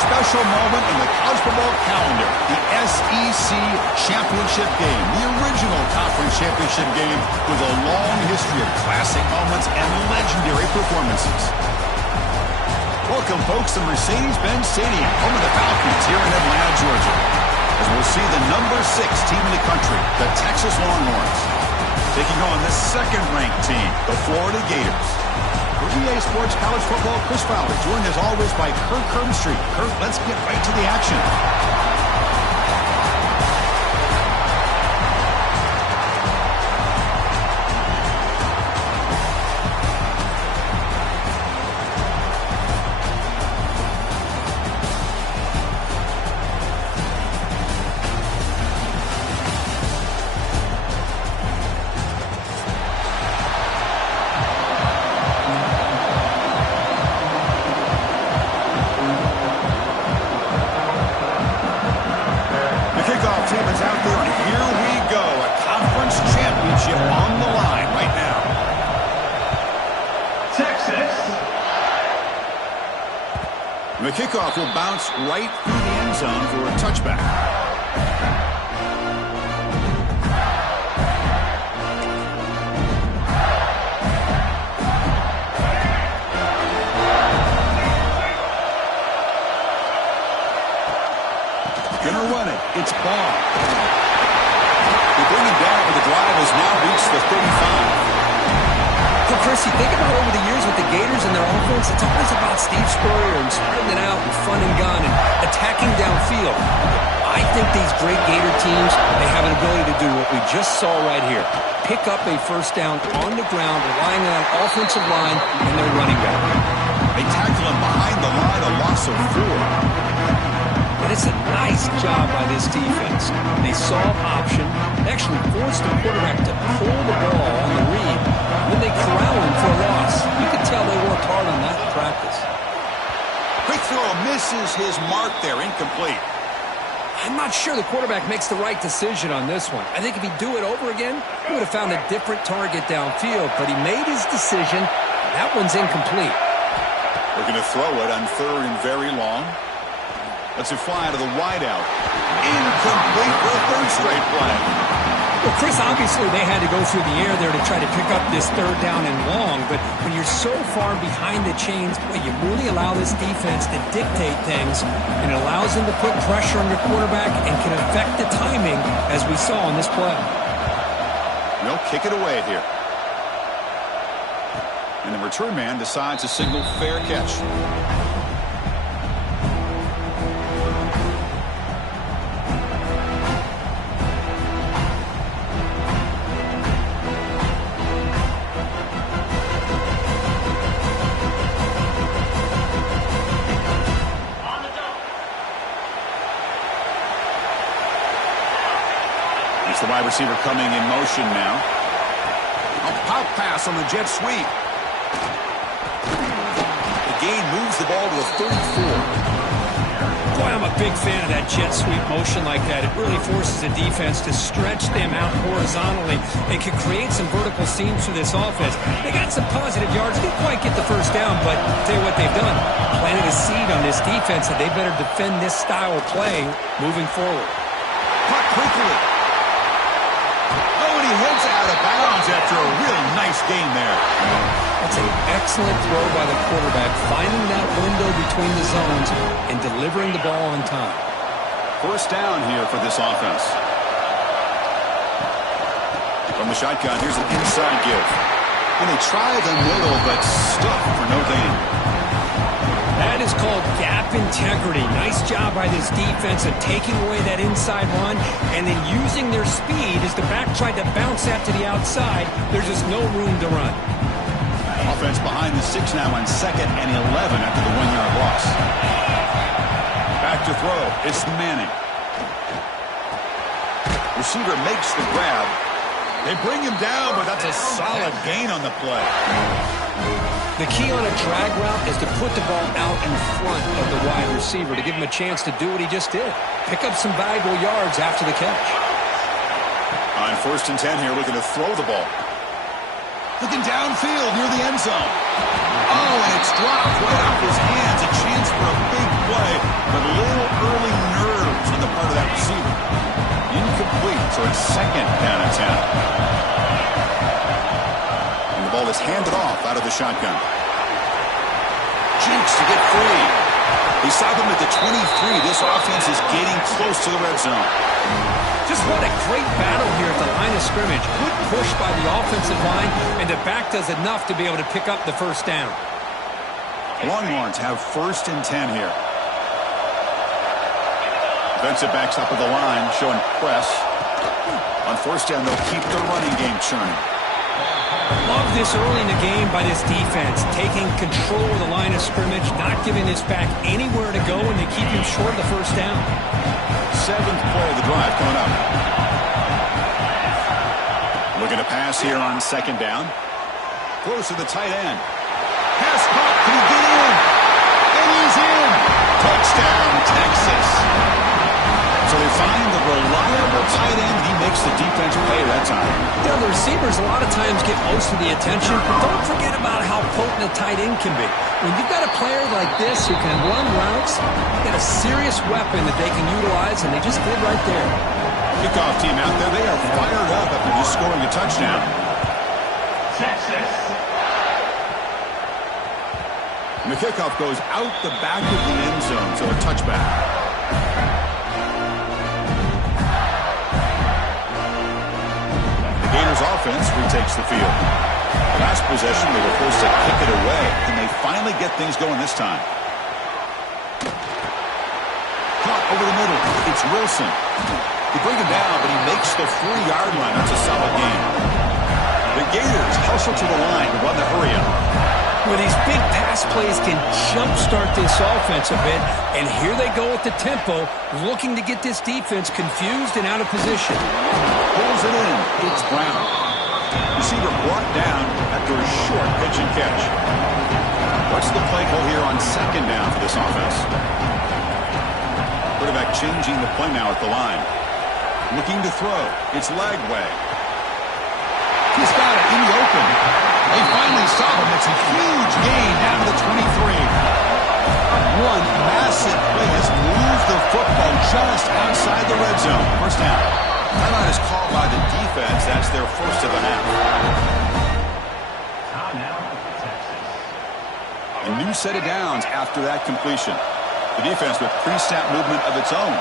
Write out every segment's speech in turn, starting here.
special moment in the college football calendar, the SEC Championship game, the original conference championship game with a long history of classic moments and legendary performances. Welcome, folks, to Mercedes-Benz Stadium, home of the Falcons here in Atlanta, Georgia, as we'll see the number 6 team in the country, the Texas Longhorns, taking on the second-ranked team, the Florida Gators. For EA Sports College Football, Chris Fowler, joined as always by Kurt Kirkstreet. Kurt, let's get right to the action. The kickoff will bounce right through the end zone for a touchback. Gonna run it. It's Ball. They bring him down, but the drive has now reached the 35. Well, Chris, you think about over the years with the Gators and their offense, it's always about Steve Spurrier and spreading it out and fun and gun and attacking downfield. I think these great Gator teams, they have an ability to do what we just saw right here. Pick up a first down on the ground, relying on offensive line and their running back. They tackle him behind the line, a loss of 4. But it's a nice job by this defense. They saw option, actually forced the quarterback to pull the ball on the read. Then they corral him for a loss. You could tell they worked hard on that in practice. Quick throw misses his mark there, incomplete. I'm not sure the quarterback makes the right decision on this one. I think if he'd do it over again, he would have found a different target downfield. But he made his decision. That one's incomplete. We're going to throw it on 3rd and very long. Let's it fly to the wideout. Incomplete for a 3rd straight play. Well, Chris, obviously they had to go through the air there to try to pick up this 3rd down and long, but when you're so far behind the chains, boy, you really allow this defense to dictate things, and it allows them to put pressure on your quarterback and can affect the timing, as we saw on this play. They'll kick it away here. And the return man decides a single fair catch. The wide receiver coming in motion now. A pop pass on the jet sweep. The gain moves the ball to the 34. Boy, I'm a big fan of that jet sweep motion like that. It really forces the defense to stretch them out horizontally. It can create some vertical seams for this offense. They got some positive yards. Didn't quite get the first down, but I'll tell you what they've done. Planted a seed on this defense that they better defend this style of play moving forward. Caught quickly. He heads out of bounds after a really nice game there. That's an excellent throw by the quarterback, finding that window between the zones and delivering the ball on time. 1st down here for this offense. From the shotgun, here's an inside give. And they try the middle, but stuck for no gain. That is called gap integrity. Nice job by this defense of taking away that inside run and then using their speed as the back tried to bounce that to the outside. There's just no room to run. Offense behind the 6 now on 2nd and 11 after the 1-yard loss. Back to throw. It's Manning. Receiver makes the grab. They bring him down, but that's a solid gain on the play. The key on a drag route is to put the ball out in front of the wide receiver to give him a chance to do what he just did. Pick up some valuable yards after the catch. On 1st and 10 here, looking to throw the ball. Looking downfield near the end zone. Oh, and it's dropped right off his hands. A chance for a big play, but so it's 2nd down and 10. And the ball is handed off out of the shotgun. Jinks to get free. They stop him at the 23. This offense is getting close to the red zone. Just what a great battle here at the line of scrimmage. Good push by the offensive line, and the back does enough to be able to pick up the first down. Longhorns have 1st and 10 here. Defensive backs up at the line, showing press. On 1st down, they'll keep the running game churning. Love this early in the game by this defense, taking control of the line of scrimmage, not giving this back anywhere to go, and they keep him short of the first down. 7th play of the drive coming up. Looking to pass here on 2nd down. Close to the tight end. Pass caught. Can he get in? And he's in. Touchdown, Texas. So they find the reliable tight end. He makes the defense pay that time. You know, the receivers a lot of times get most of the attention, but don't forget about how potent a tight end can be. When you've got a player like this who can run routes, you've got a serious weapon that they can utilize, and they just did right there. Kickoff team out there. They are fired up after just scoring a touchdown. Texas. And the kickoff goes out the back of the end zone, so a touchback. The Gators offense retakes the field. Last possession, they were forced to kick it away, and they finally get things going this time. Caught over the middle. It's Wilson. They bring him down, but he makes the 4-yard line. That's a solid game. The Gators hustle to the line to run the hurry-up. Well, these big pass plays can jumpstart this offense a bit, and here they go at the tempo, looking to get this defense confused and out of position. Pulls it in. It's Brown. Receiver brought down after a short pitch and catch. What's the play call here on 2nd down for this offense? Quarterback changing the play now at the line. Looking to throw. It's Lagway. He's got it in the open. They finally saw him. It's a huge gain down to the 23. One massive play has moved the football just outside the red zone. First down. Timeout is called by the defense. That's their first of the half. A new set of downs after that completion. The defense with pre-snap movement of its own.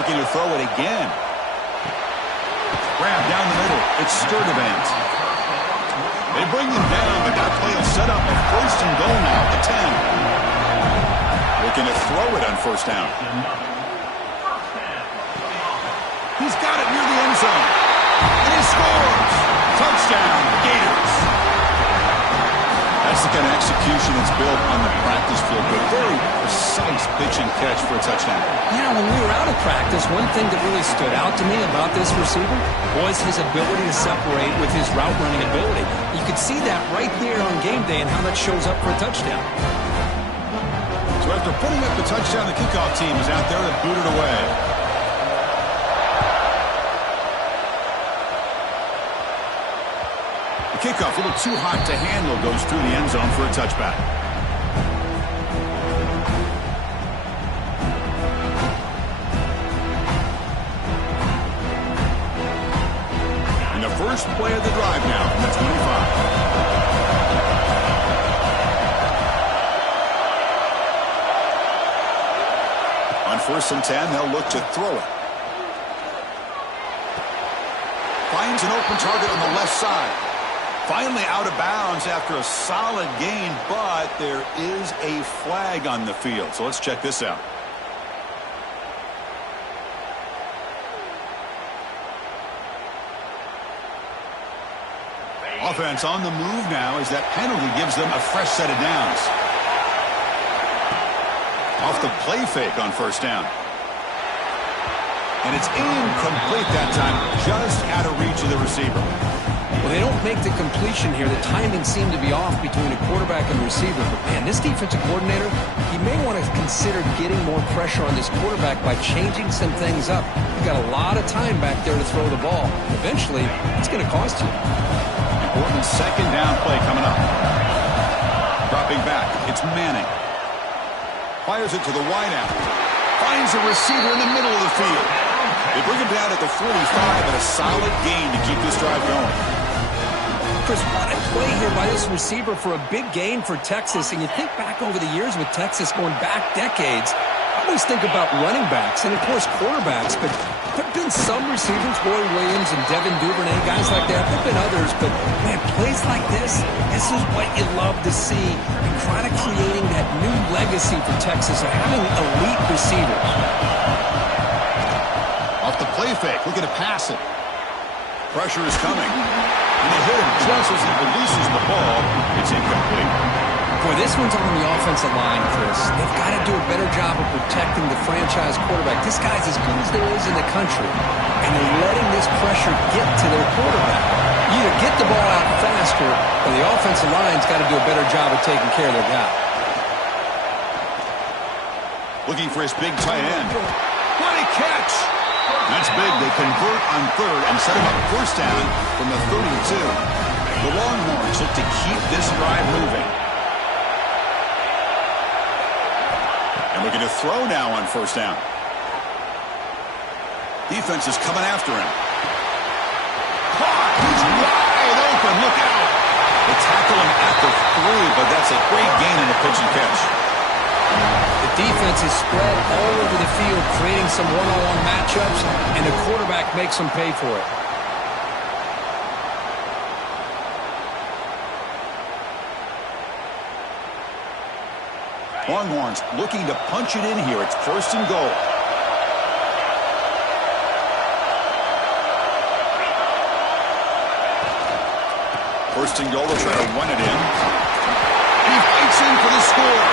Looking to throw it again. Grab down the middle. It's Sturdivant. They bring him down, but that play will set up a 1st and goal now at the 10. Looking to throw it on 1st down. He's got it near the end zone. And he scores. Touchdown, Gators. That's the kind of execution that's built on the practice field. But very precise pitch and catch for a touchdown. Yeah, when we were out of practice, one thing that really stood out to me about this receiver was his ability to separate with his route running ability. You could see that right there on game day and how that shows up for a touchdown. So after putting up the touchdown, the kickoff team is out there to boot it away. The kickoff, a little too hot to handle, goes through the end zone for a touchback. And the first play of the drive now from the 25. On 1st and 10, they'll look to throw it. Finds an open target on the left side. Finally out of bounds after a solid gain, but there is a flag on the field. So let's check this out. Offense on the move now as that penalty gives them a fresh set of downs. Off the play fake on 1st down. And it's incomplete that time, just out of reach of the receiver. Well, they don't make the completion here. The timing seemed to be off between a quarterback and receiver. But, man, this defensive coordinator, he may want to consider getting more pressure on this quarterback by changing some things up. You've got a lot of time back there to throw the ball. Eventually, it's going to cost you. Important 2nd down play coming up. Dropping back, it's Manning. Fires it to the wideout. Finds a receiver in the middle of the field. They bring him down at the 45 and a solid gain to keep this drive going. Chris, what a play here by this receiver for a big gain for Texas. And you think back over the years with Texas going back decades, I always think about running backs and, of course, quarterbacks. But there have been some receivers, Roy Williams and Devin Duvernay, guys like that. There have been others. But, man, plays like this is what you love to see. And kind of creating that new legacy for Texas of having elite receivers. Off the play fake, looking to pass it. Pressure is coming. And they hit him just as he releases the ball. It's incomplete. Boy, this one's on the offensive line, Chris. They've got to do a better job of protecting the franchise quarterback. This guy's as good as there is in the country. And they're letting this pressure get to their quarterback. You either get the ball out faster, or the offensive line's got to do a better job of taking care of their guy. Looking for his big tight end. What a catch! That's big. They convert on third and set him up first down from the 32. The Longhorns look to keep this drive moving. And looking to throw now on first down. Defense is coming after him. Caught! He's wide open. Look out! They tackle him at the 3, but that's a great gain in the pitch and catch. The defense is spread all over the field, creating some one-on-one matchups, and the quarterback makes them pay for it. Longhorns looking to punch it in here. It's first and goal. First and goal, they'll try to run it in. He fights in for the score.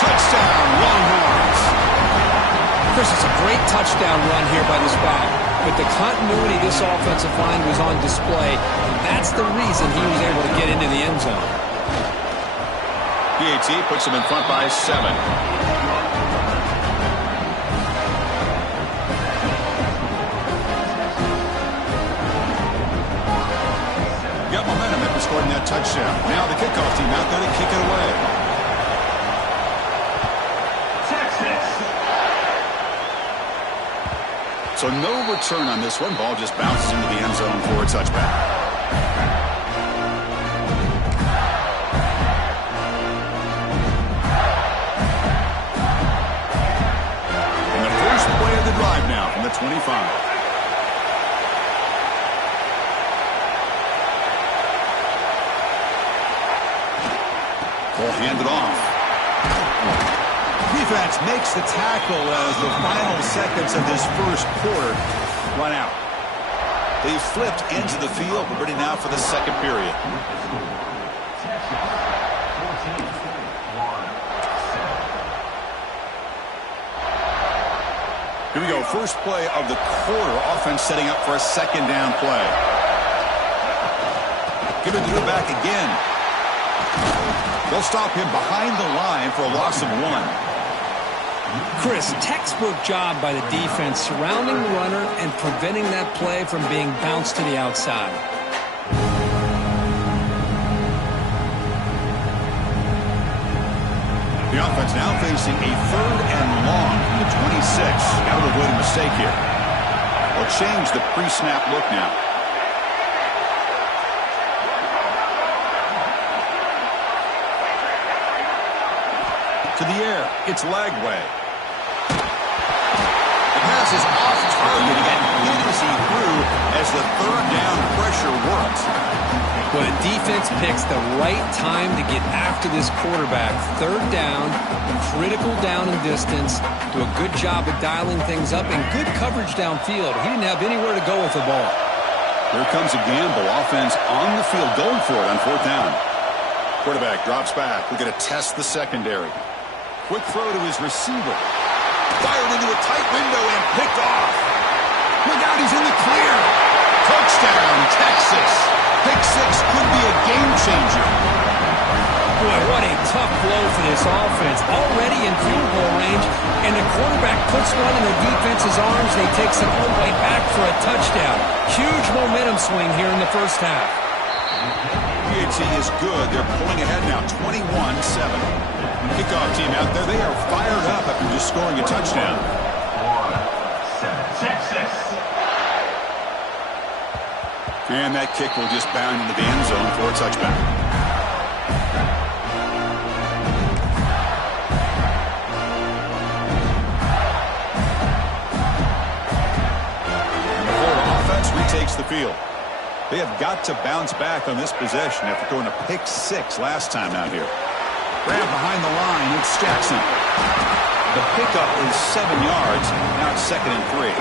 Touchdown, Longhorns. Chris, it's a great touchdown run here by this back. But the continuity of this offensive line was on display. And that's the reason he was able to get into the end zone. PAT puts them in front by 7. Got momentum after scoring that touchdown. Now the kickoff team out there to kick it away. So no return on this one. Ball just bounces into the end zone for a touchback. And the first play of the drive now from the 25. Ball handed off. Defense makes the tackle as the final seconds of this first quarter run out. They flipped into the field. We're ready now for the second period. Here we go. First play of the quarter. Offense setting up for a second down play. Give it to the back again. They'll stop him behind the line for a loss of 1. Chris, textbook job by the defense surrounding the runner and preventing that play from being bounced to the outside. The offense now facing a third and long from the 26. Got to avoid a mistake here. They'll change the pre-snap look now. To the air, it's Lagway. The pass is off target again, good as he threw as the third down pressure works. Well, the defense picks the right time to get after this quarterback. Third down, critical down and distance. Do a good job of dialing things up and good coverage downfield. He didn't have anywhere to go with the ball. Here comes a gamble. Offense on the field, going for it on fourth down. Quarterback drops back. We're going to test the secondary. Quick throw to his receiver. Fired into a tight window and picked off. Look out, he's in the clear. Touchdown, Texas. Pick 6 could be a game changer. Boy, what a tough blow for this offense. Already in field goal range, and the quarterback puts one in the defense's arms, and he takes it all the way back for a touchdown. Huge momentum swing here in the first half. PAT is good. They're pulling ahead now, 21-7. Kickoff team out there, they are fired up after just scoring a touchdown. Success. And that kick will just bound into the end zone for a touchback. And the whole offense retakes the field. They have got to bounce back on this possession after throwing a pick 6 last time out here. Grab behind the line, it's Jackson. The pickup is 7 yards. Now it's 2nd and 3.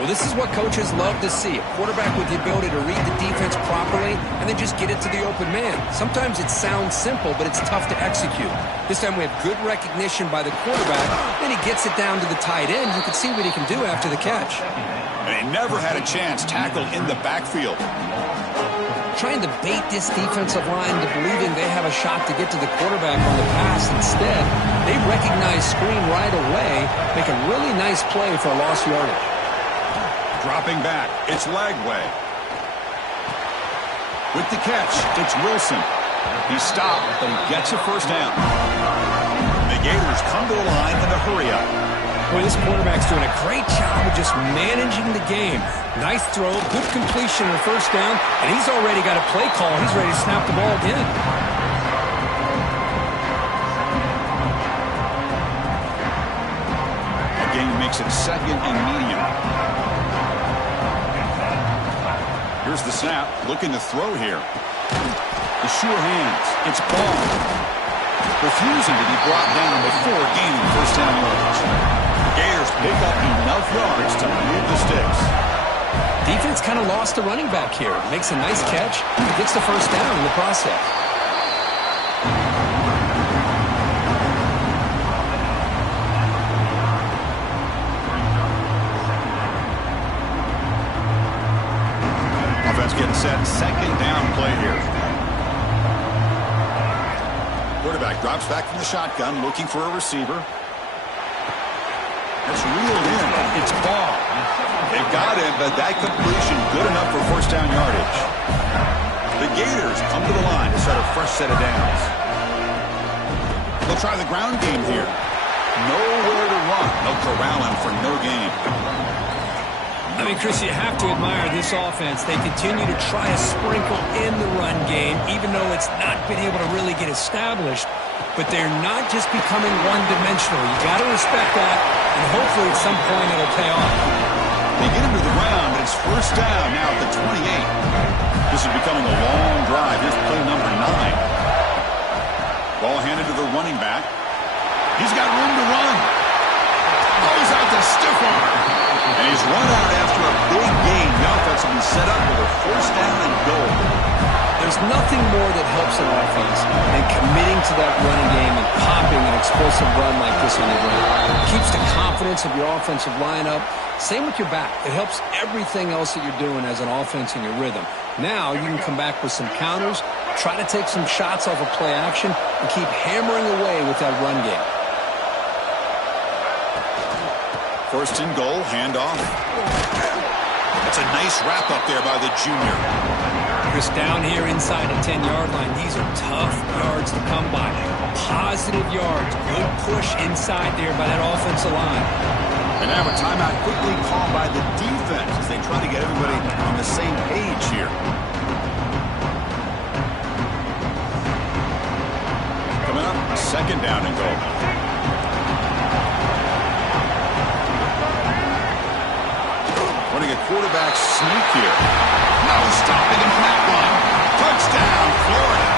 Well, this is what coaches love to see. A quarterback with the ability to read the defense properly and then just get it to the open man. Sometimes it sounds simple, but it's tough to execute. This time we have good recognition by the quarterback. Then he gets it down to the tight end. You can see what he can do after the catch. And he never had a chance tackled in the backfield. Trying to bait this defensive line to believing they have a shot to get to the quarterback on the pass. Instead, they recognize screen right away, make a really nice play for a lost yardage. Dropping back, it's Lagway. With the catch, it's Wilson. He stopped, but he gets a first down. The Gators come to the line in a hurry-up. Boy, this quarterback's doing a great job of just managing the game. Nice throw, good completion on the first down, and he's already got a play call. He's ready to snap the ball again. Again, makes it 2nd and medium. Here's the snap, looking to throw here. The sure hands, it's Ball. Refusing to be brought down before gaining first down yards. The Gators pick up enough yards to move the sticks. Defense kind of lost the running back here. Makes a nice catch and gets the first down in the process. Offense getting set, 2nd down play here. Quarterback drops back from the shotgun, looking for a receiver. That's reeled in. It's Ball. They've got him, but that completion good enough for first down yardage. The Gators come to the line to set a fresh set of downs. They'll try the ground game here. Nowhere to run. They'll corral him for no gain. I mean, Chris, you have to admire this offense. They continue to try to sprinkle in the run game, even though it's not been able to really get established. But they're not just becoming one-dimensional. You got to respect that, and hopefully at some point it'll pay off. They get him to the ground, and it's first down now at the 28. This is becoming a long drive. Here's play number 9. Ball handed to the running back. He's got room to run. Goes out to stiff arm. And he's run out after a big gain. The offense will be set up with a first down and goal. There's nothing more that helps an offense than committing to that running game and popping an explosive run like this on the ground. It keeps the confidence of your offensive lineup. Same with your back. It helps everything else that you're doing as an offense in your rhythm. Now you can come back with some counters, try to take some shots off of play action, and keep hammering away with that run game. First and goal, handoff. That's a nice wrap up there by the junior. Chris, down here inside the 10-yard line, these are tough yards to come by. Positive yards, good push inside there by that offensive line. And now a timeout quickly called by the defense as they try to get everybody on the same page here. Coming up, 2nd down and goal. Running a quarterback sneak here. No stopping him on that one. Touchdown, Florida.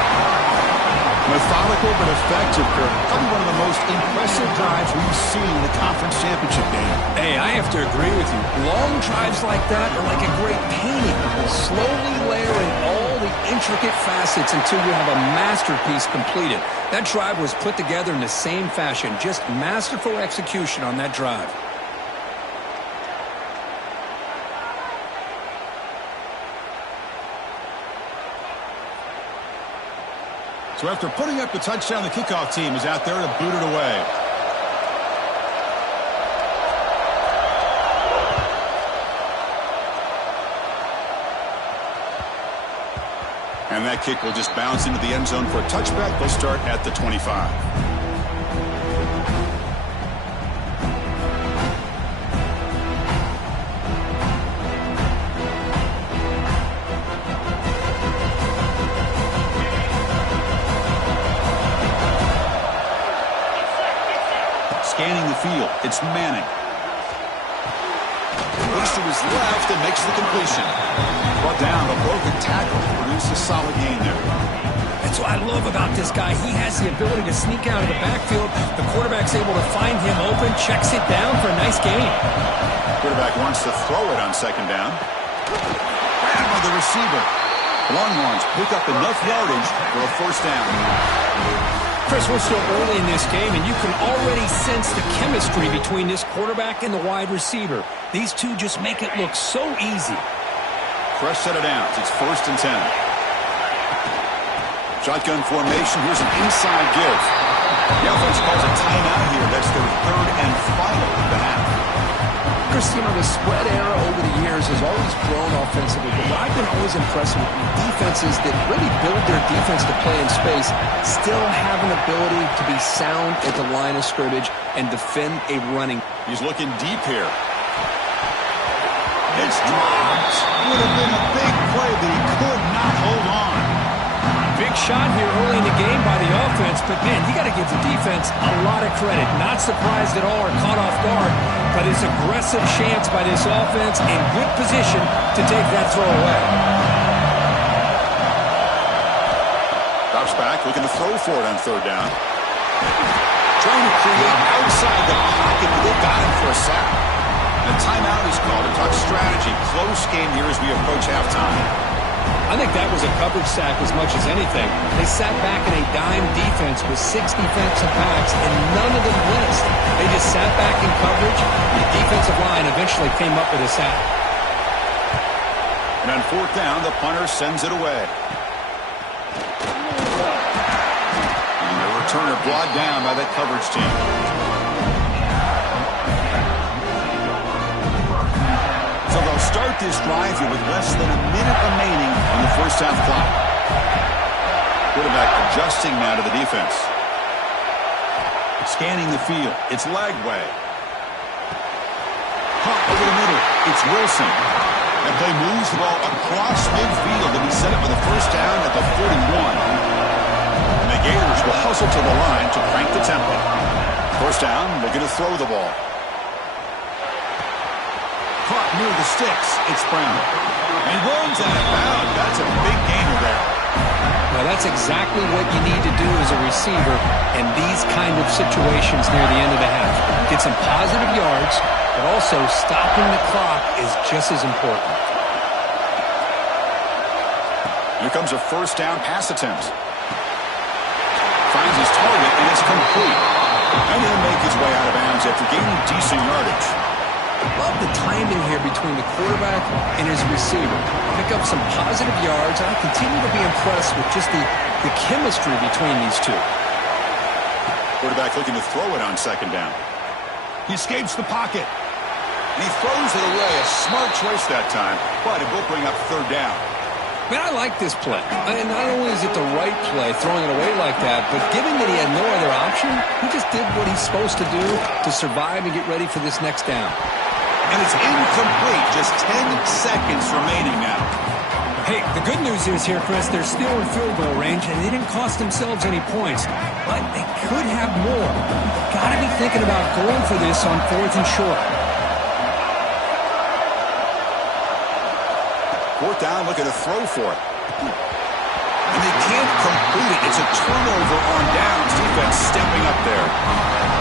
Methodical but effective, Kirk. Probably one of the most impressive drives we've seen in the conference championship game. Hey, I have to agree with you. Long drives like that are like a great painting. Slowly layering all the intricate facets until you have a masterpiece completed. That drive was put together in the same fashion. Just masterful execution on that drive. So after putting up the touchdown, the kickoff team is out there to boot it away. And that kick will just bounce into the end zone for a touchback. They'll start at the 25. Scanning the field, it's Manning. Looks to his left and makes the completion. Brought down, a broken tackle. Produces a solid gain there. That's what I love about this guy. He has the ability to sneak out of the backfield. The quarterback's able to find him open, checks it down for a nice gain. Quarterback wants to throw it on second down. Grab by the receiver. Longhorns pick up enough yardage for a first down. Chris, we're still early in this game, and you can already sense the chemistry between this quarterback and the wide receiver. These two just make it look so easy. Fresh set of downs. It's 1st and 10. Shotgun formation. Here's an inside give. The offense calls a timeout here. That's their 3rd and final of the half. Chris, you know, the spread era over the years has always grown offensively, but what I've been always impressed with defenses that really build their defense to play in space still have an ability to be sound at the line of scrimmage and defend a running. He's looking deep here. It's dropped. Would have been a big play, but he could not hold on. Big shot here early in the game by the offense, but man, you got to give the defense a lot of credit. Not surprised at all or caught off guard, but his aggressive chance by this offense in good position to take that throw away. Drops back, looking to throw for it on 3rd down. Trying to create outside the pocket, but they got him for a sack. A timeout is called to talk strategy. Close game here as we approach halftime. I think that was a coverage sack as much as anything. They sat back in a dime defense with 6 defensive backs, and none of them blitzed. They just sat back in coverage. The defensive line eventually came up with a sack. And on 4th down, the punter sends it away. And the returner brought down by that coverage team. So they'll start this drive here with less than a minute remaining on the first half clock. Quarterback adjusting now to the defense. Scanning the field. It's Lagway. Hop over the middle. It's Wilson. That play moves the ball across midfield, and he set it for the first down at the 41. And the Gators will hustle to the line to crank the tempo. First down, looking to throw the ball. Caught near the sticks. It's Brown. And he runs out of bounds. That's a big gainer there. Well, that's exactly what you need to do as a receiver in these kind of situations near the end of the half. Get some positive yards, but also stopping the clock is just as important. Here comes a first down pass attempt. Finds his target, and it's complete. And he'll make his way out of bounds after gaining decent yardage. Love the timing here between the quarterback and his receiver. Pick up some positive yards. I continue to be impressed with just the chemistry between these two. Quarterback looking to throw it on second down. He escapes the pocket. And he throws it away. A smart choice that time, but it will bring up 3rd down. Man, I like this play. And not only is it the right play, throwing it away like that, but given that he had no other option, he just did what he's supposed to do to survive and get ready for this next down. And it's incomplete. Just 10 seconds remaining now. Hey, the good news is here, Chris, they're still in field goal range, and they didn't cost themselves any points. But they could have more. Got to be thinking about going for this on 4th and short. 4th down, looking to throw for it. And they can't complete it. It's a turnover on downs. Defense stepping up there.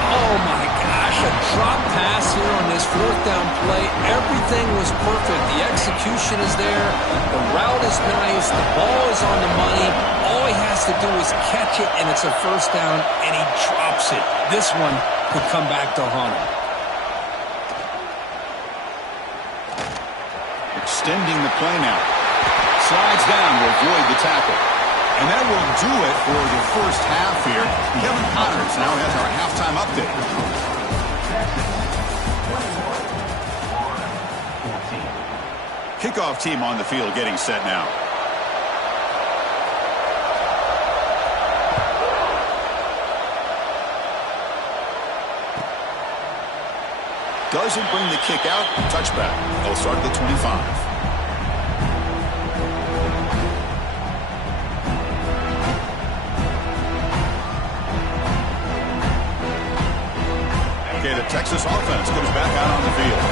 Oh, my gosh, a drop pass here on this 4th down play. Everything was perfect. The execution is there. The route is nice. The ball is on the money. All he has to do is catch it, and it's a first down, and he drops it. This one could come back to haunt him. Extending the play now. Slides down to avoid the tackle. And that will do it for the first half here. Kevin Connors now has our halftime update. Kickoff team on the field getting set now. Doesn't bring the kick out. Touchback. They'll start at the 25. Okay, the Texas offense comes back out on the field.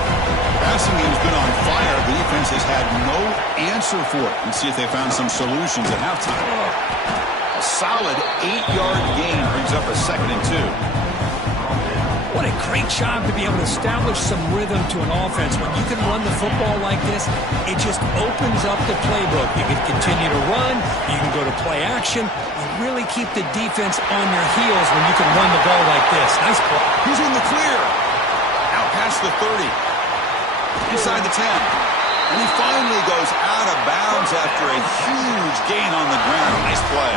Passing game's been on fire. The defense has had no answer for it. Let's see if they found some solutions at halftime. A solid 8-yard gain brings up a 2nd and 2. What a great job to be able to establish some rhythm to an offense. When you can run the football like this, it just opens up the playbook. You can continue to run. You can go to play action. You really keep the defense on your heels when you can run the ball like this. Nice play. He's in the clear. Out past the 30. Inside the 10. And he finally goes out of bounds after a huge gain on the ground. Nice play.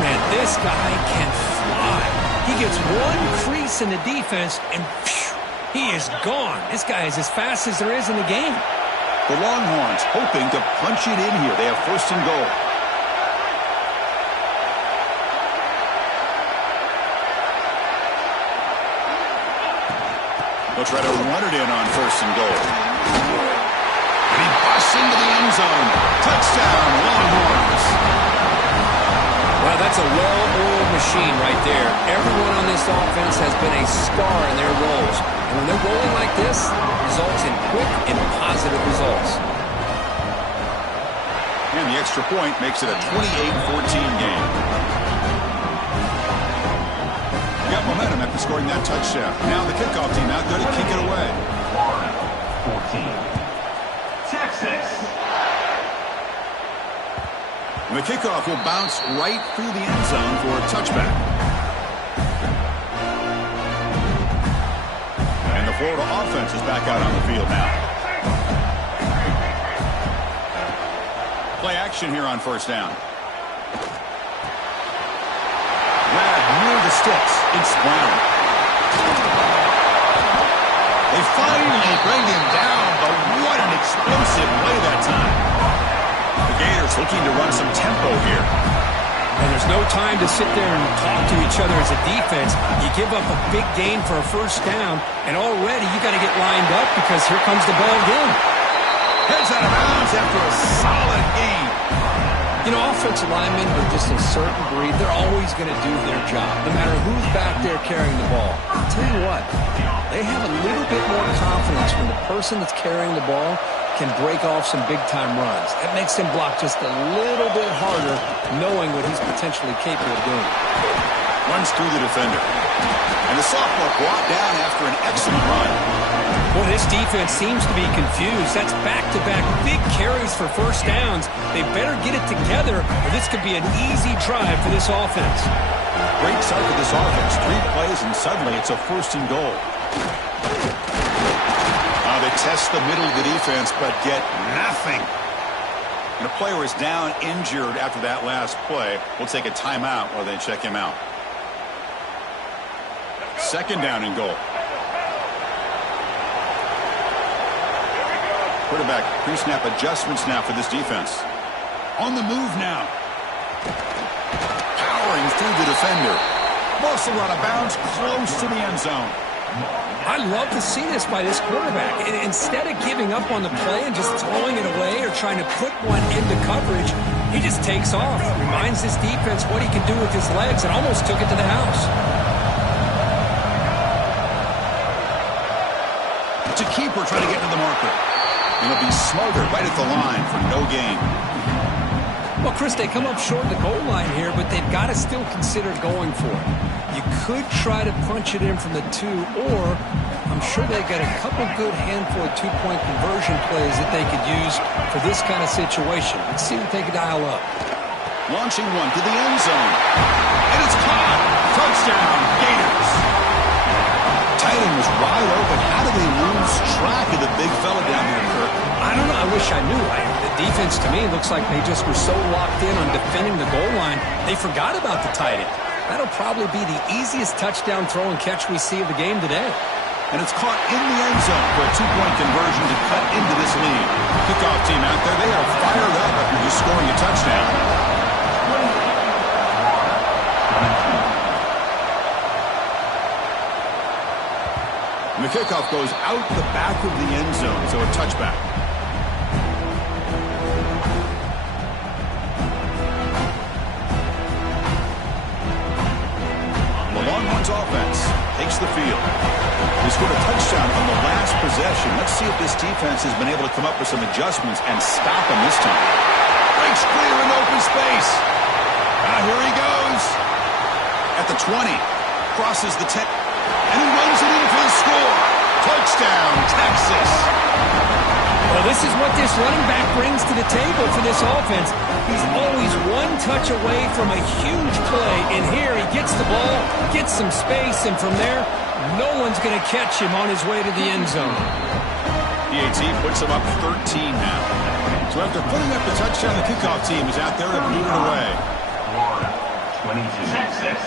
Man, this guy can fly. He gets one crease in the defense, and phew, he is gone. This guy is as fast as there is in the game. The Longhorns hoping to punch it in here. They have 1st and goal. They'll try to run it in on 1st and goal. And he busts into the end zone. Touchdown, Longhorns. Well, that's a well-oiled machine right there. Everyone on this offense has been a star in their roles. And when they're rolling like this, it results in quick and positive results. And the extra point makes it a 28-14 game. You got momentum after scoring that touchdown. Now the kickoff team out there to kick it away. 14. Texas. And the kickoff will bounce right through the end zone for a touchback. And the Florida offense is back out on the field now. Play action here on 1st down. Grab near the sticks. It's Brown. They finally bring him down, but what an explosive play that time. The Gators looking to run some tempo here. And there's no time to sit there and talk to each other as a defense. You give up a big gain for a 1st down, and already you got to get lined up because here comes the ball again. Heads out of bounds after a solid gain. You know, offensive linemen are just a certain breed. They're always going to do their job, no matter who's back there carrying the ball. I'll tell you what, they have a little bit more confidence when the person that's carrying the ball can break off some big-time runs. That makes him block just a little bit harder, knowing what he's potentially capable of doing. Runs through the defender. And the sophomore brought down after an excellent run. Well, this defense seems to be confused. That's back-to-back big carries for 1st downs. They better get it together, or this could be an easy drive for this offense. Great start for this offense. 3 plays, and suddenly it's a 1st and goal. They test the middle of the defense, but get nothing. And a player is down injured after that last play. We'll take a timeout while they check him out. 2nd down and goal. Quarterback pre-snap adjustments now for this defense. On the move now. Powering through the defender. Ball's out of bounds, close to the end zone. I love to see this by this quarterback. Instead of giving up on the play and just throwing it away or trying to put one into coverage, he just takes off. Reminds his defense what he can do with his legs and almost took it to the house. It's a keeper trying to get to the marker. And he'll be smothered right at the line for no gain. Well, Chris, they come up short the goal line here, but they've got to still consider going for it. You could try to punch it in from the 2, or I'm sure they've got a couple good handful of 2-point conversion plays that they could use for this kind of situation. Let's see what they can dial up. Launching one to the end zone. And it's caught. Touchdown, Gators. Tight end was wide open. How do they lose track of the big fella down there, Kirk? I don't know. I wish I knew. The defense, to me, looks like they just were so locked in on defending the goal line, they forgot about the tight end. That'll probably be the easiest touchdown throw and catch we see of the game today. And it's caught in the end zone for a 2-point conversion to cut into this lead. Kickoff team out there, they are fired up after just scoring a touchdown. And the kickoff goes out the back of the end zone, so a touchback. The Longhorns offense takes the field. He scored a touchdown on the last possession. Let's see if this defense has been able to come up with some adjustments and stop him this time. Breaks clear in open space. Here he goes. At the 20. Crosses the 10. And he runs it in for the score. Touchdown, Texas. Well, this is what this running back brings to the table for this offense. He's always one touch away from a huge play. And here he gets the ball, gets some space, and from there, no one's going to catch him on his way to the end zone. PAT puts him up 13 now. So after putting up the touchdown, the kickoff team is out there to boot it away. 22 Texas.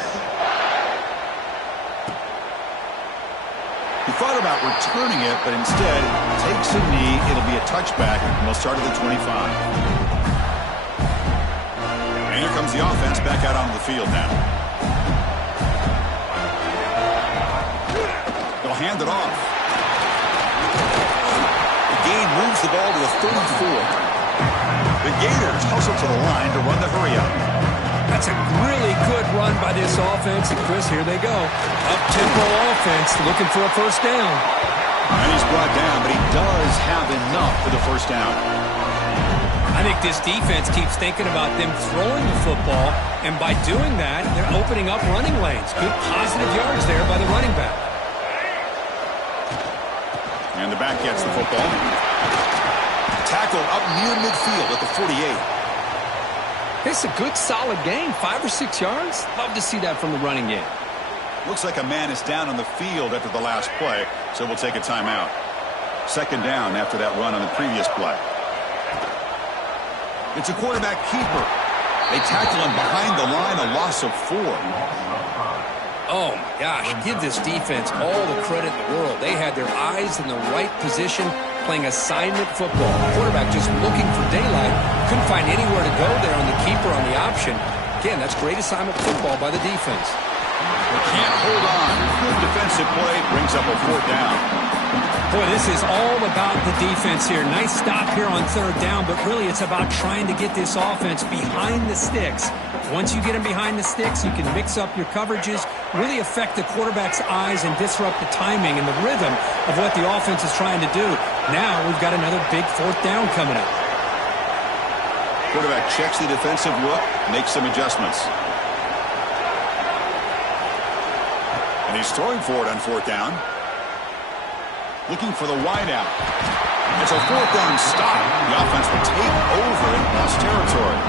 He thought about returning it, but instead takes a knee. It'll be a touchback, and they'll start at the 25. And here comes the offense back out onto the field now. They'll hand it off. The gain moves the ball to the 34. The Gators hustle to the line to run the hurry-up. That's a really good run by this offense. And, Chris, here they go. Up-tempo offense looking for a first down. And he's brought down, but he does have enough for the first down. I think this defense keeps thinking about them throwing the football, and by doing that, they're opening up running lanes. Good positive yards there by the running back. And the back gets the football. Tackled up near midfield at the 48. It's a good, solid game. 5 or 6 yards. Love to see that from the running game. Looks like a man is down on the field after the last play, so we'll take a timeout. Second down after that run on the previous play. It's a quarterback keeper. They tackle him behind the line, a loss of 4. Oh, my gosh. Give this defense all the credit in the world. They had their eyes in the right position, playing assignment football. The quarterback just looking for daylight. Couldn't find anywhere to go there on the keeper on the option. Again, that's great assignment football by the defense. They can't hold on. Good defensive play brings up a 4th down. Boy, this is all about the defense here. Nice stop here on 3rd down, but really it's about trying to get this offense behind the sticks. Once you get them behind the sticks, you can mix up your coverages, really affect the quarterback's eyes and disrupt the timing and the rhythm of what the offense is trying to do. Now we've got another big 4th down coming up. Quarterback checks the defensive look, makes some adjustments. And he's throwing for it on 4th down. Looking for the wideout. It's a 4th down stop. The offense will take over in lost territory.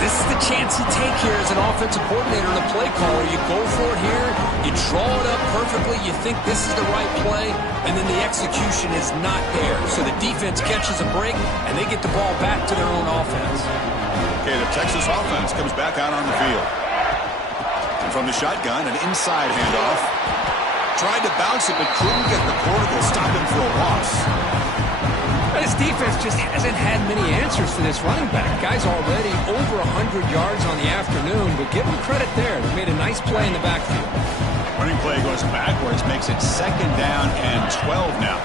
This is the chance you take here as an offensive coordinator and a play caller. You go for it here, you draw it up perfectly, you think this is the right play, and then the execution is not there. So the defense catches a break, and they get the ball back to their own offense. Okay, the Texas offense comes back out on the field. And from the shotgun, an inside handoff. Tried to bounce it, but couldn't get the quarter to stop him for a loss. This defense just hasn't had many answers for this running back. Guy's already over 100 yards on the afternoon, but give him credit there. They made a nice play in the backfield. Running play goes backwards, makes it 2nd down and 12 now.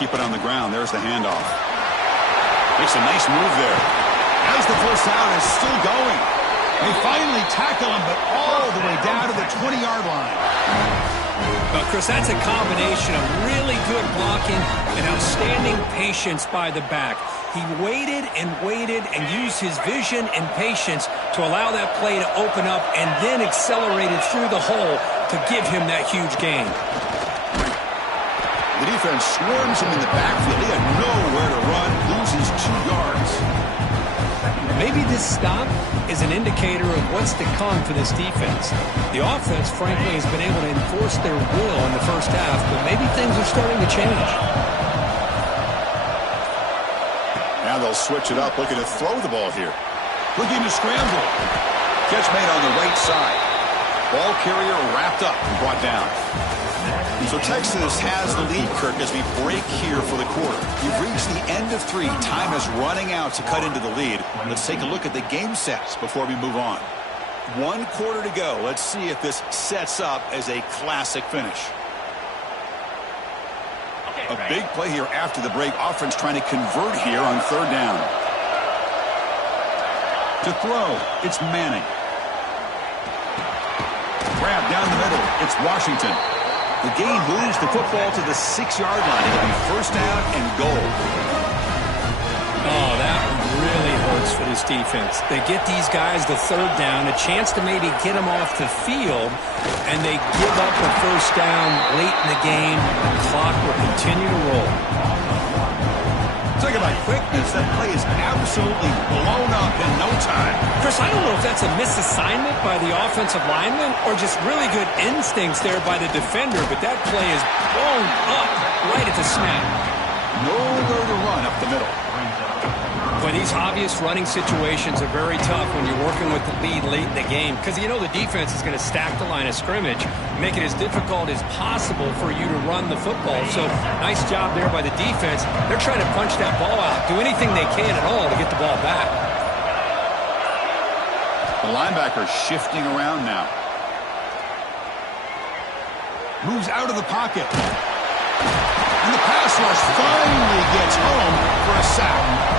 Keep it on the ground. There's the handoff. Makes a nice move there. As the first down is still going. They finally tackle him, but all the way down to the 20-yard line. Well, Chris, that's a combination of really good blocking and outstanding patience by the back. He waited and used his vision and patience to allow that play to open up and then accelerated through the hole to give him that huge gain. The defense swarms him in the backfield. He had nowhere to run, loses 2 yards. Maybe this stop is an indicator of what's to come for this defense. The offense, frankly, has been able to enforce their will in the first half, but maybe things are starting to change. Now they'll switch it up, looking to throw the ball here. Looking to scramble. Catch made on the right side. Ball carrier wrapped up and brought down. So Texas has the lead, Kirk, as we break here for the quarter. We've reached the end of 3. Time is running out to cut into the lead. Let's take a look at the game sets before we move on. 1 quarter to go. Let's see if this sets up as a classic finish. A big play here after the break. Offense trying to convert here on 3rd down. To throw, it's Manning. grab down the middle. It's Washington. The gain moves the football to the 6-yard line. It'll be first down and goal. Oh, that really hurts for this defense. They get these guys the third down, a chance to maybe get them off the field, and they give up a first down late in the game. The clock will continue to roll. Talking about quickness, that play is absolutely blown up in no time. Chris, I don't know if that's a misassignment by the offensive lineman or just really good instincts there by the defender, but that play is blown up right at the snap. Nowhere to run up the middle. Boy, these obvious running situations are very tough when you're working with the lead late in the game because you know the defense is going to stack the line of scrimmage, make it as difficult as possible for you to run the football. So nice job there by the defense. They're trying to punch that ball out, do anything they can at all to get the ball back. The linebacker shifting around now. Moves out of the pocket. And the pass rush finally gets home for a sack.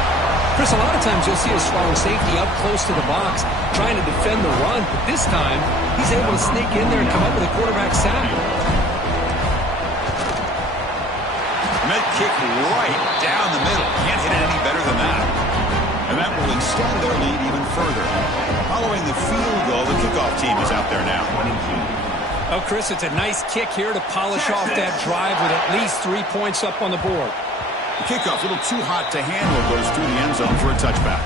Chris, a lot of times you'll see a strong safety up close to the box trying to defend the run, but this time he's able to sneak in there and come up with a quarterback sack. Med kick right down the middle. Can't hit it any better than that. And that will extend their lead even further. Following the field goal, the kickoff team is out there now. Oh, Chris, it's a nice kick here to polish off that drive with at least 3 points up on the board. The kickoff, a little too hot to handle, goes through the end zone for a touchback.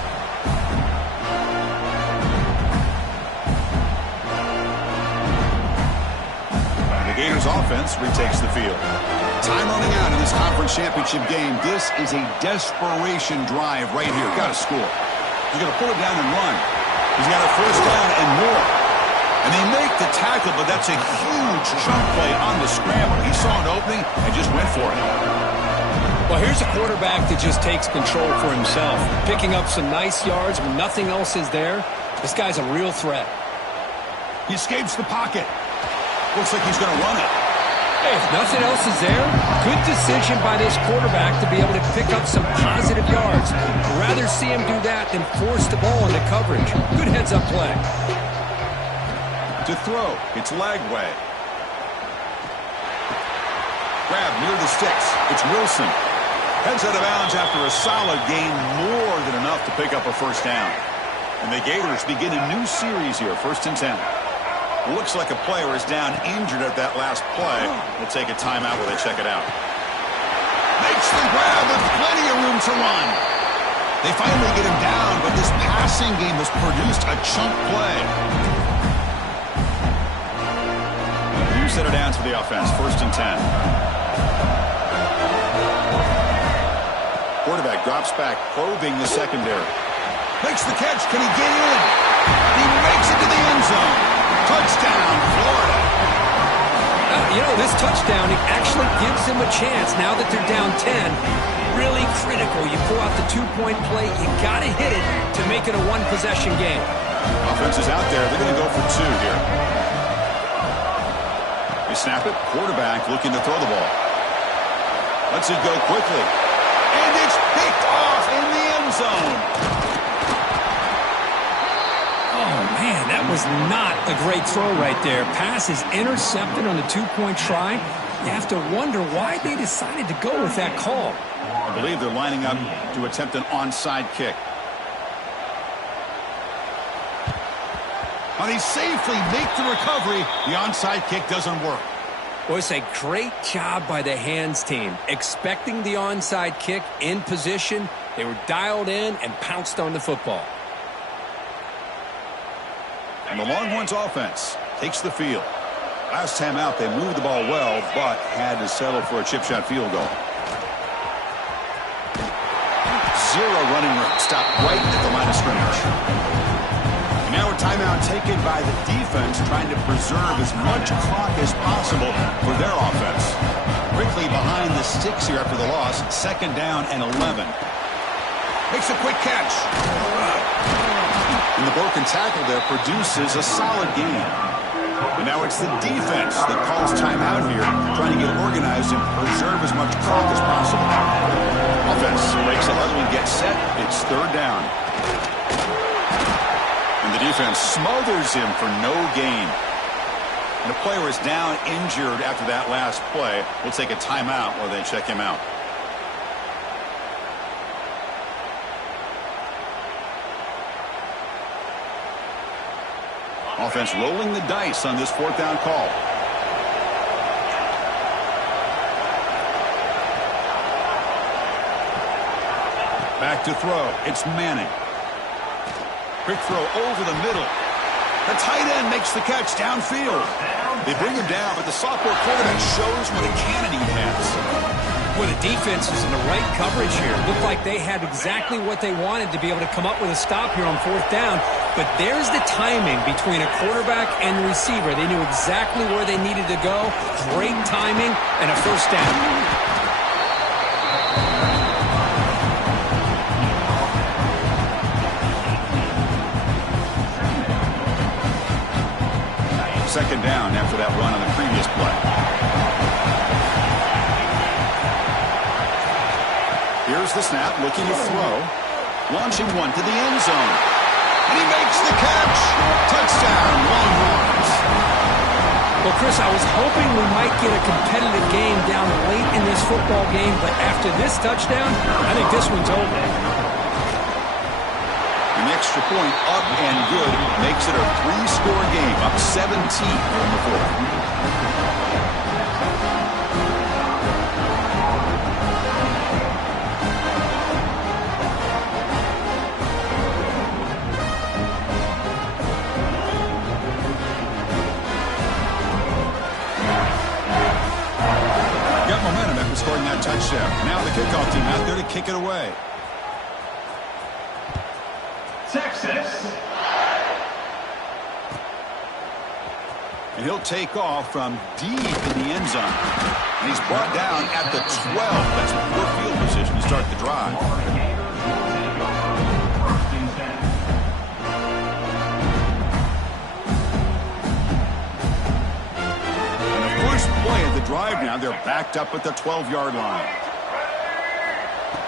The Gators offense retakes the field. Time running out in this conference championship game. This is a desperation drive right here. Got to score. He's going to pull it down and run. He's got a first down and more. And they make the tackle, but that's a huge chunk play on the scramble. He saw an opening and just went for it. Well, here's a quarterback that just takes control for himself, picking up some nice yards when nothing else is there. This guy's a real threat. He escapes the pocket. Looks like he's going to run it. Hey, if nothing else is there, good decision by this quarterback to be able to pick up some positive yards. I'd rather see him do that than force the ball into coverage. Good heads-up play. To throw, it's Lagway. Grab near the sticks. It's Wilson. Heads out of bounds after a solid gain, more than enough to pick up a first down. And the Gators begin a new series here, 1st and 10. Looks like a player is down injured at that last play. We'll take a timeout while they check it out. Makes the grab with plenty of room to run. They finally get him down, but this passing game has produced a chunk play. New set of downs for the offense, 1st and 10. Quarterback drops back, probing the secondary. Makes the catch. Can he get in? He makes it to the end zone. Touchdown, Florida. You know, this touchdown actually gives them a chance now that they're down 10. Really critical. You pull out the 2-point play. You got to hit it to make it a one-possession game. Offense is out there. They're going to go for 2 here. They snap it. Quarterback looking to throw the ball. Lets it go quickly. And it's picked off in the end zone. Oh, man, that was not a great throw right there. Pass is intercepted on the 2-point try. You have to wonder why they decided to go with that call. I believe they're lining up to attempt an onside kick. Now they safely make the recovery. The onside kick doesn't work. Well, it's a great job by the hands team. Expecting the onside kick in position, they were dialed in and pounced on the football. And the Longhorns offense takes the field. Last time out, they moved the ball well, but had to settle for a chip shot field goal. 0 running room. Stopped right at the line of scrimmage. And now a timeout taken by the defense, trying to preserve as much clock as possible for their offense. Quickly behind the sticks here after the loss. 2nd down and 11. Makes a quick catch. And the broken tackle there produces a solid gain. And now it's the defense that calls timeout here, trying to get organized and preserve as much clock as possible. Offense breaks a huddle and gets set. It's 3rd down. And the defense smothers him for no gain. And the player is down injured after that last play. We'll take a timeout while they check him out. Offense rolling the dice on this fourth down call. Back to throw. It's Manning. Quick throw over the middle. The tight end makes the catch downfield. They bring him down, but the sophomore quarterback shows what a cannon he has. Well, the defense is in the right coverage here. Looked like they had exactly what they wanted to be able to come up with a stop here on fourth down. But there's the timing between a quarterback and the receiver. They knew exactly where they needed to go. Great timing and a first down. Second down after that run on the previous play. Here's the snap, looking to throw. Launching one to the end zone. And he makes the catch. Touchdown, Longhorns. Well, Chris, I was hoping we might get a competitive game down late in this football game, but after this touchdown, I think this one's over. An extra point up and good makes it a 3-score game, up 17 in the fourth. Got momentum after scoring that touchdown. Now the kickoff team out there to kick it away. Texas. And he'll take off from deep in the end zone. And he's brought down at the 12. That's a poor field position to start the drive. And the first play of the drive now, they're backed up at the 12-yard line.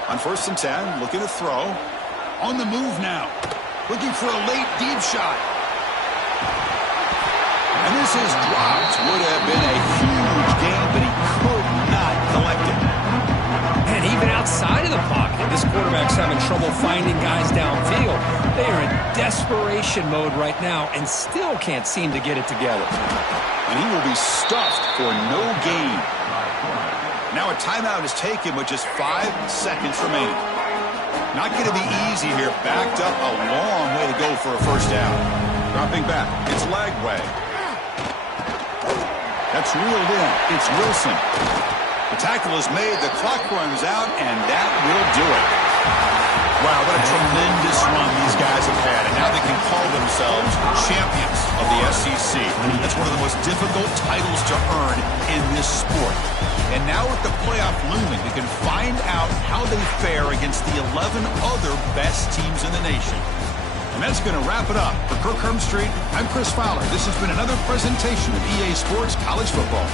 On 1st and 10, looking to throw. On the move now. Looking for a late deep shot. And this is dropped. Would have been a huge game, but he could not collect it. And even outside of the pocket, this quarterback's having trouble finding guys downfield. They are in desperation mode right now and still can't seem to get it together. And he will be stuffed for no gain. Now a timeout is taken with just 5 seconds remaining. Not going to be easy here. Backed up a long way to go for a first down. Dropping back. It's Lagway. That's reeled in. It's Wilson. The tackle is made. The clock runs out, and that will do it. Wow, what a tremendous run these guys have had. And now they can call themselves champions of the SEC. That's one of the most difficult titles to earn in this sport. And now with the playoff looming, we can find out how they fare against the 11 other best teams in the nation. And that's going to wrap it up. For Kirk Hermstreet, I'm Chris Fowler. This has been another presentation of EA Sports College Football.